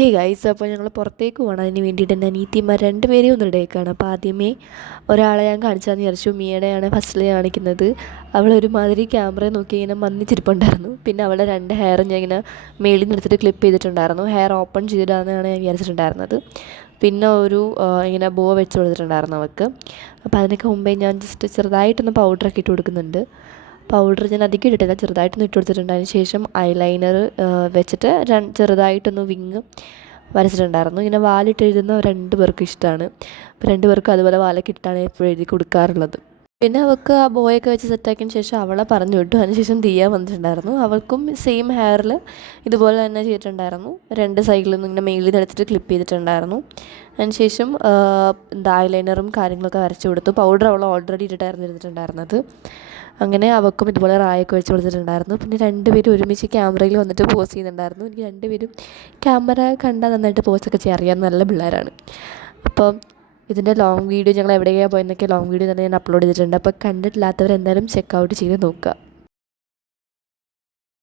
Hey guys, അപ്പോൾ ഞങ്ങൾ പുറത്തേക്ക് പോകണം. അതിന് വേണ്ടിയിട്ട് എൻ്റെ അനിയത്തിമാർ രണ്ടുപേരെയും ഒന്ന് റെഡിയാക്കുകയാണ്. അപ്പോൾ ആദ്യമേ ഒരാളെ ഞാൻ കാണിച്ചാന്ന് വിചാരിച്ചു. മിയയുടെയാണ് ഫസ്റ്റിൽ കാണിക്കുന്നത്. അവളൊരുമാതിരി ക്യാമറ നോക്കി ഇങ്ങനെ മന്നിച്ചിരിപ്പുണ്ടായിരുന്നു. പിന്നെ അവളുടെ രണ്ട് ഹെയറും ഞാൻ ഇങ്ങനെ മേളിൽ നിന്ന് എടുത്തിട്ട് ക്ലിപ്പ് ചെയ്തിട്ടുണ്ടായിരുന്നു. ഹെയർ ഓപ്പൺ ചെയ്തിട്ടാണെന്നാണ് ഞാൻ വിചാരിച്ചിട്ടുണ്ടായിരുന്നത്. പിന്നെ ഇങ്ങനെ ബോ വെച്ച് കൊടുത്തിട്ടുണ്ടായിരുന്നു അവൾക്ക്. അപ്പോൾ അതിനൊക്കെ മുമ്പേ ഞാൻ ജസ്റ്റ് ചെറുതായിട്ടൊന്ന് പൗഡറൊക്കെ ഇട്ട് കൊടുക്കുന്നുണ്ട്. പൗഡർ ഞാൻ അധികം ഇട്ടിട്ടില്ല, ചെറുതായിട്ടൊന്ന് ഇട്ട് കൊടുത്തിട്ടുണ്ട്. അതിന് ശേഷം ഐലൈനർ വെച്ചിട്ട് ചെറുതായിട്ടൊന്ന് വിങ് വരച്ചിട്ടുണ്ടായിരുന്നു. ഇങ്ങനെ വാലിട്ട് എഴുതുന്ന രണ്ട് പേർക്കും ഇഷ്ടമാണ്. അപ്പോൾ രണ്ട് പേർക്കും അതുപോലെ വാലൊക്കെ ഇട്ടാണ് എപ്പോഴും എഴുതി കൊടുക്കാറുള്ളത്. പിന്നെ അവൾക്ക് ആ ബോയൊക്കെ വെച്ച് സെറ്റാക്കിയതിന് ശേഷം അവളെ പറഞ്ഞു വിട്ടു. അതിനുശേഷം ദിയ വന്നിട്ടുണ്ടായിരുന്നു. അവൾക്കും സെയിം ഹെയറിൽ ഇതുപോലെ തന്നെ ചെയ്തിട്ടുണ്ടായിരുന്നു. രണ്ട് സൈഡിൽ നിന്ന് ഇങ്ങനെ മേലിൽ എടുത്തിട്ട് ക്ലിപ്പ് ചെയ്തിട്ടുണ്ടായിരുന്നു. അതിനുശേഷം ഐലൈനറും കാര്യങ്ങളൊക്കെ വരച്ചു കൊടുത്തു. പൗഡർ അവൾ ഓൾറെഡി ഇട്ടിട്ടായിരുന്നു ഇരുന്നിട്ടുണ്ടായിരുന്നത്. അങ്ങനെ അവൾക്കും ഇതുപോലെ റായൊക്കെ വെച്ച് കൊടുത്തിട്ടുണ്ടായിരുന്നു. പിന്നെ രണ്ടുപേരും ഒരുമിച്ച് ക്യാമറയിൽ വന്നിട്ട് പോസ് ചെയ്യുന്നുണ്ടായിരുന്നു. എനിക്ക് രണ്ടുപേരും ക്യാമറ കണ്ടാൽ നന്നായിട്ട് പോസൊക്കെ ചെയ്യാൻ അറിയാവുന്ന നല്ല പിള്ളേരാണ്. അപ്പം ഇതിൻ്റെ ലോങ് വീഡിയോ ഞങ്ങൾ എവിടെയൊക്കെയാണ് പോയെന്നൊക്കെ ലോങ് വീഡിയോ തന്നെ ഞാൻ അപ്ലോഡ് ചെയ്തിട്ടുണ്ട്. അപ്പോൾ കണ്ടിട്ടില്ലാത്തവർ എന്തായാലും ചെക്ക് ഔട്ട് ചെയ്ത് നോക്കുക.